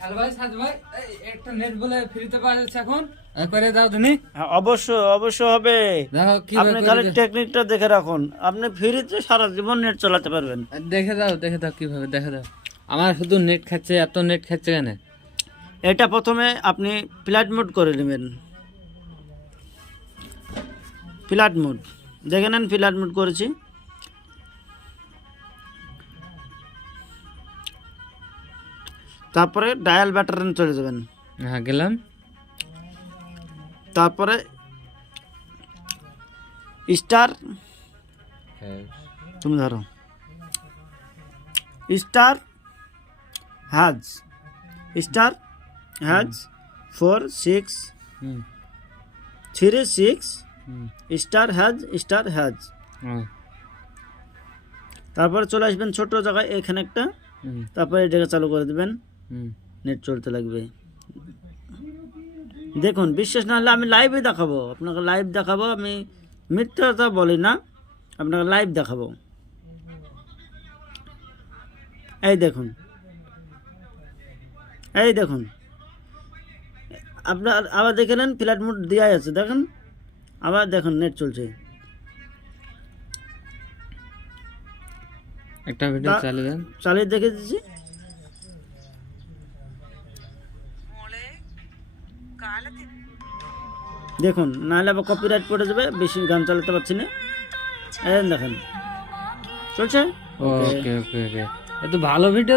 সাদ ভাই একটা নেট বলে ফ্রিতে পাওয়া যাচ্ছে এখন করে দাও তুমি। হ্যাঁ অবশ্যই অবশ্যই হবে। দেখো কি আপনি খালি টেকনিকটা দেখে রাখুন, আপনি ফ্রিতে সারা জীবন নেট চালাতে পারবেন। দেখে দাও কিভাবে দেখে দাও। আমার শুধু নেট খাচ্ছে, এত নেট খাচ্ছে কেন? এটা প্রথমে আপনি ফ্লাইট মোড করে নেবেন। ফ্লাইট মোড দেখে নেন, ফ্লাইট মোড করেছি। তারপরে ডায়াল বাটনে চলে যাবেন। হ্যাঁ গেলাম। তারপরে স্টার, তুমি ধরো স্টার হ্যাজ 4636 স্টার হ্যাজ। তারপরে চলে আসবেন ছোট জায়গায়, এখানে একটা, তারপরে এটাকে চালু করে দেবেন, নেট চলতে লাগবে। দেখুন, বিশ্বাস না হলে আমি লাইভে দেখাবো আপনাকে, লাইভ দেখাবো, আমি মিথ্যা কথা বলি না, আপনাকে লাইভ দেখাবো। এই দেখুন, এই দেখুন, আপনার আবার দেখে নেন, ফ্লাইট মোড দেওয়াই আছে, দেখেন আবার দেখুন নেট চলছে। একটা ভিডিও চালিয়ে দেন, চালিয়ে দেখে দিচ্ছি। দেখুন, নাহলে আবার কপিরাইট পড়ে যাবে, বেশি গান চালাতে পারছি না। এই দেখেন চলছে। ওকে ওকে ওকে, এত ভালো ভিডিও।